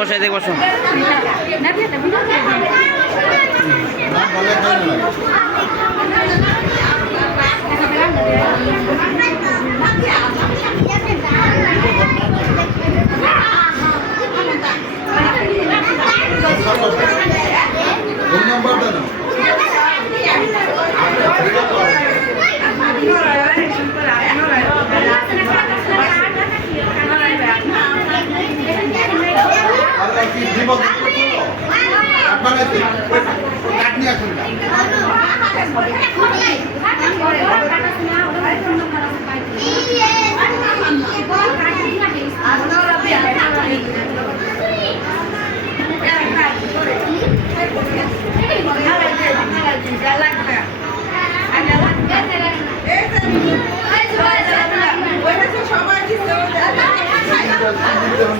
বসে এদিকে বসো না বলে খাই না লাগে। এই নাম্বারটা নাও আর কি জীবন আপনারা কাটনি আসুন না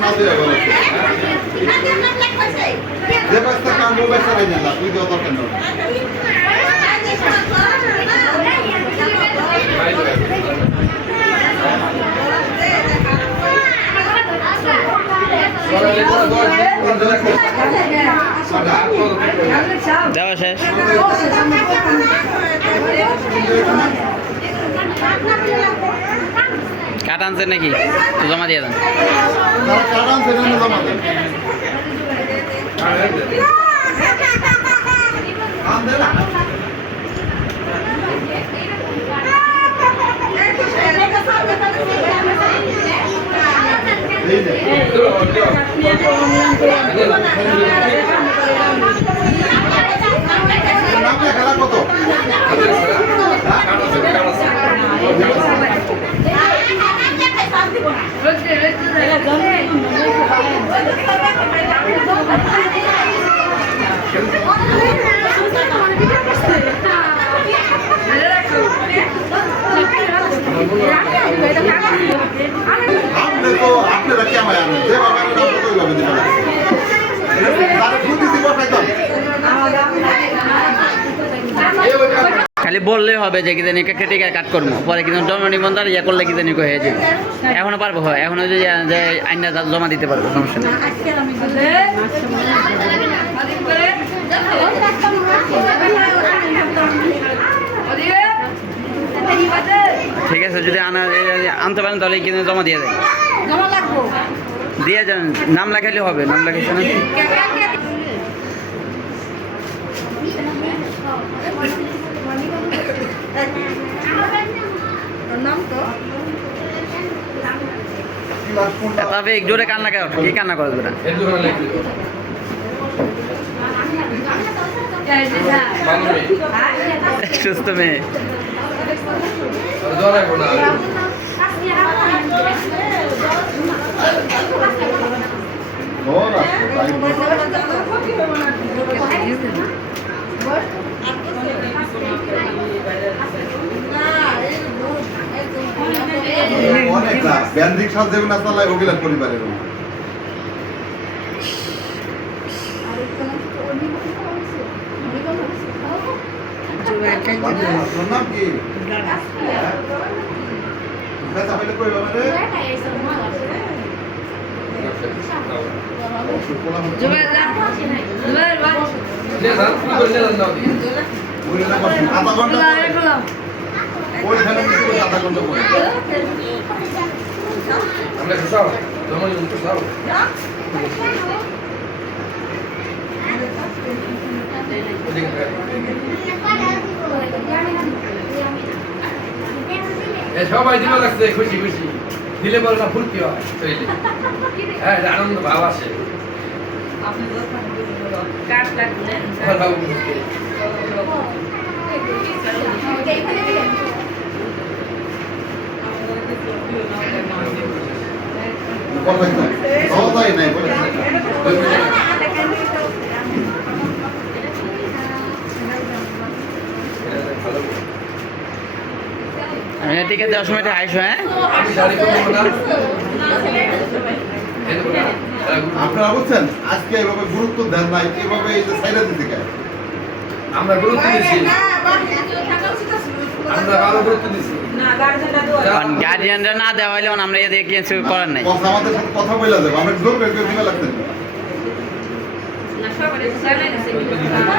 না দিয়ে বলে যে ব্যস্ত কাম ও না দেওয়া দরকার নেই। দেওয়া শেষ। কাট আনছেন নাকি? জমা দিয়ে দেন। যারা কাটান জমা দেন। কাম দে না এই যে নাম খেলা কত খালি বললেই হবে যে কিজানি কেটে টিকা কাট করব। পরে কিন্তু জমা নিবন্ধন ইয়ে করলে কিজানি হয়ে যাবে এখনও পারব হয়, এখনও যে আইনটা জমা দিতে পারব, সমস্যা নেই। ঠিক আছে যদি আনা আনতে পারেন তাহলে কিন্তু জমা দিয়ে দেয় দিয়ে যান নাম লেখালে হবে নাম লেখাইছে না তবে এক জোরে কান্না কর কি কান্না করো তোরা সুস্থ মেয়ে। ব্যান্ডিক সাজ দেবে না চালায় অভিলাষ পরিবারের আপনার নাম কি হ্যাঁ? ব্যথা পেলে কই বাবা রে? পোলা বলে না বসুন, আধা ঘণ্টা পরে। ওইখানে কিছু করে আধা ঘণ্টা পরে। সবাই দিবা লাগছে খুশি খুশি দিলে বলে না ফুর্তি হয় তৈরি হ্যাঁ আনন্দ ভাব আসে ভালো। কথাই নাই। সহজই নাই বলে। ভালো। আইসো হ্যাঁ না, এরা গুরু- আপনারা বুঝছেন আজকে এভাবে গুরুত্ব দেন নাই এভাবে এই যে সাইডে দিতে গেছে আমরা গুরুত্ব দিচ্ছি আমরা ভালো গুরুত্ব দিচ্ছি কারণ গার্জিয়ানরা না দেওয়া হলে আমরা এদের কিছু করার নাই। কথা আমাদের বলে যাবে আমরা জোর করে দিবে। লাগতেন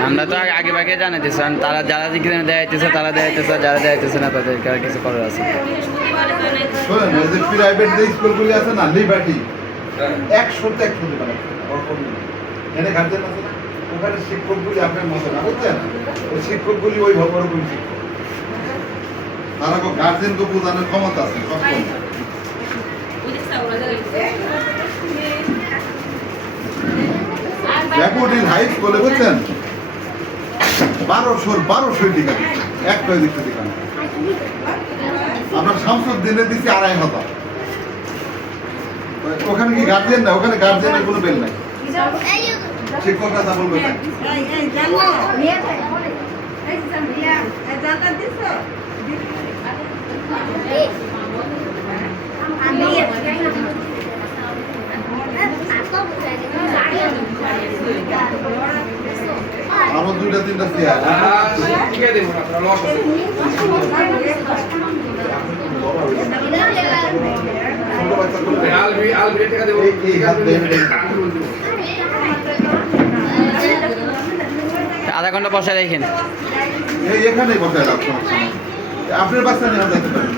আমরা তো আগে- আগে জানাইতেছি তারা যারা যেখানে দেখাইতেছে তারা দেখাইতেছে যারা দেখাইতেছে না, তাদেরকে আর কিছু করার আছে। প্রাইভেট যে স্কুলগুলি আছে না গার্জেন ওখানে শিক্ষকগুলি আপনার মতো না, বুঝছেন? ওই শিক্ষকগুলি ওই শিক্ষক। তারা গার্জেনকে ক্ষমতা আছে ল্যাপুডিন হাই স্কুলে বুঝছেন? বারোশোর বারোশোই টিকা দিচ্ছে একটাই দিচ্ছে টিকা না। আপনার শামসুদ্দিনের দিচ্ছে আড়াই হাজার। ওখানে কি গার্জেন না ওখানে গার্জেনের কোনো বেল নাই। শিক্ষকরা তা বলবে না আরও দুইটা তিনটা চেয়ার ঠিক আছে আপনারা লস আলবি আলবি টাকা দেবো। দেবো। আধা ঘণ্টা বসে রেখেন। এই এখানেই বসায় রাখছো আপনার বাচ্চা নিয়ে যাইতে পারেন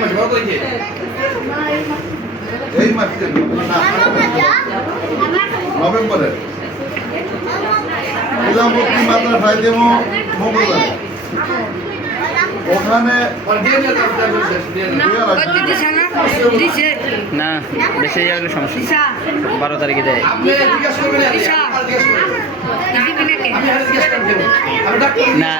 মাসে বড় এই মাসে। নভেম্বরের। মঙ্গলবার। ওখানে দিয়ে দিয়ে। না? বেশি সমস্যা বারো তারিখে যায়। ডাক্তার না।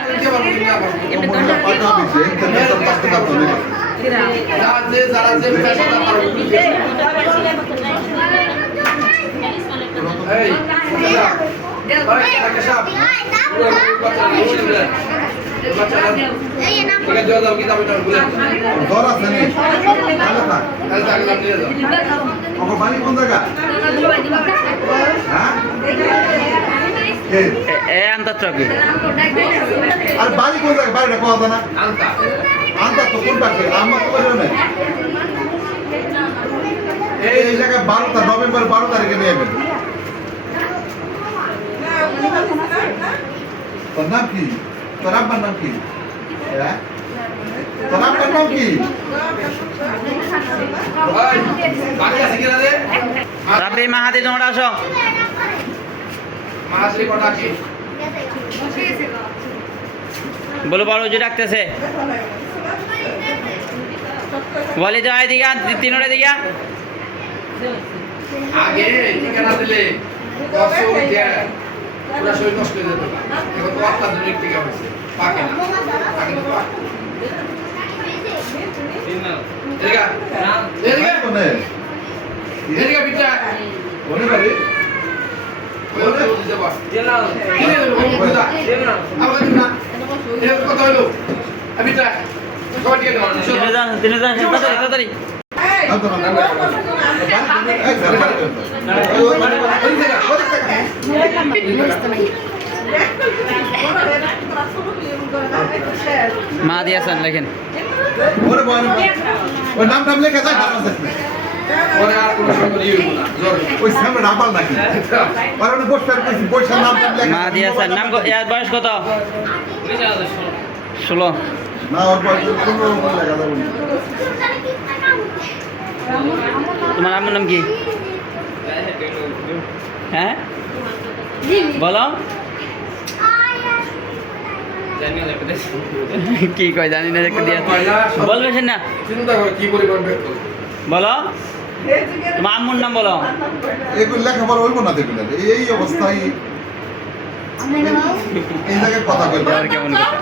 আর বাড়ি কোন জায়গা বাড়িটা কোয়া না আনতা। তো কোন পাশে আমার তো এই এই জায়গায় বারো নভেম্বর বারো তারিখে নিয়ে যাবেন তোর নাম কি? তোর আব্বার নাম কি? হ্যাঁ? তোর আব্বার নাম কি? ওই, বাকি আছে কিনা রে? মা- রাব্বি মাহাদি তোমরা আসো মাছলি কটা কি? বলো বড় যে ডাকতেছে। বলে যাও এদিকে তিনোটা দিকে আগে টিকা না দিলে পুরা শরীর নষ্ট হয়ে যেত। এখন তো অত্যাধুনিক টিকা হয়েছে পাকে না। আগে তো পাক। এদিকে আয়। এদিকে আয়। কোনে এদিকে আয়, বিট্টা। কোনে বাড়ি ওই ওই ওই দিতে বস। কি রে, ওই বুঝা। আমাকে দিন না। এর কথা হইল। আয়, বিট্টা। সবাই টিকা দেওয়া। তিনজন তিনজন তাড়াতাড়ি তাড়াতাড়ি আনতো না বাড়ি কোনে? এই স্যার, বাড়ি কোনে? এই ওর বাড়ি কোনে? ওই দিকে আয়। ওই দিকে। মাহাদি হাসান লেখেন বয়স কত ষোলো না। তোমার আম্মুর নাম কি? হ্যাঁ? বলো। কি কয় জানি না একটা দিয়ে। বলবে সে না। বলো। তোমার আম্মুর নাম বলো। এগুলো লেখাপড়া হইব না দেখুন এই অবস্থায় এই জায়গায় কথা বলবে। আর কেমন কথা?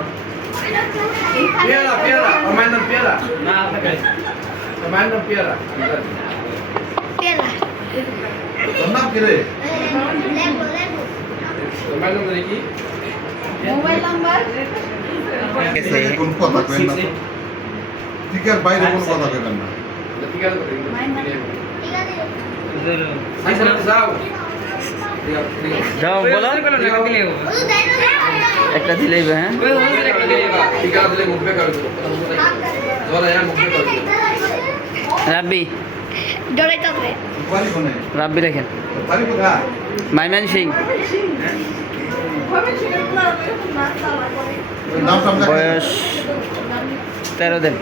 পেয়ারা, পেয়ারা। মায়ের নাম পেয়ারা। ওর মায়ের নাম পেয়ারা। তোর নাম কি রে ওর মায়ের নাম জানি কি? গেছে। কোন কথা কইন না তো। টিকার বাইরে কোনো কথা কইবেন না এটা ঠিক আছে তো, এগুলো। আচ্ছা, যাও। ঠিক আছে, ঠিক আছে। যাও বলো একটা দিলেই হবে, হ্যাঁ টিকা দিলে মুখ বেকার হইবো। জ্বর আয়া মুখ বেকার হইবো। রাব্বি। রাব্বি কোথায় মাইমান সিং। বয়স তেরো দিন।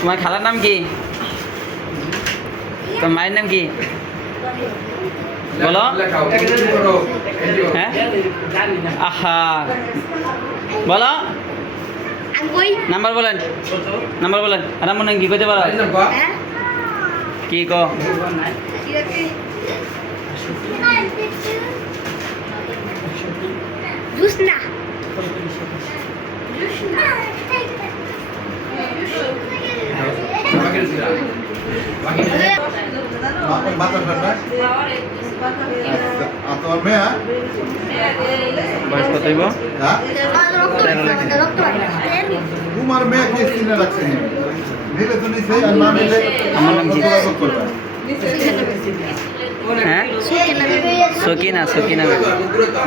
তোমার খালার নাম কি? তোমার মায়ের নাম কি? বলো। হ্যাঁ? আহা। বলো। নাম্বার বলেন। নাম্বার বলেন। আর নাম্বার কি করতে পারো? আরে কি ক. বাকি দিরা বাকি মাদ্রাসাটা আর তোমার মেয়ে হ্যাঁ? বয়স কত হইব হ্যাঁ Doktor. তোমার মেয়ে কে চিনে রাখছে নিলে তো নিছে আর না নিলে আমার নাম কি? যোগাযোগ করবে হ্যাঁ সকিনা সকিনা তো দূরে তো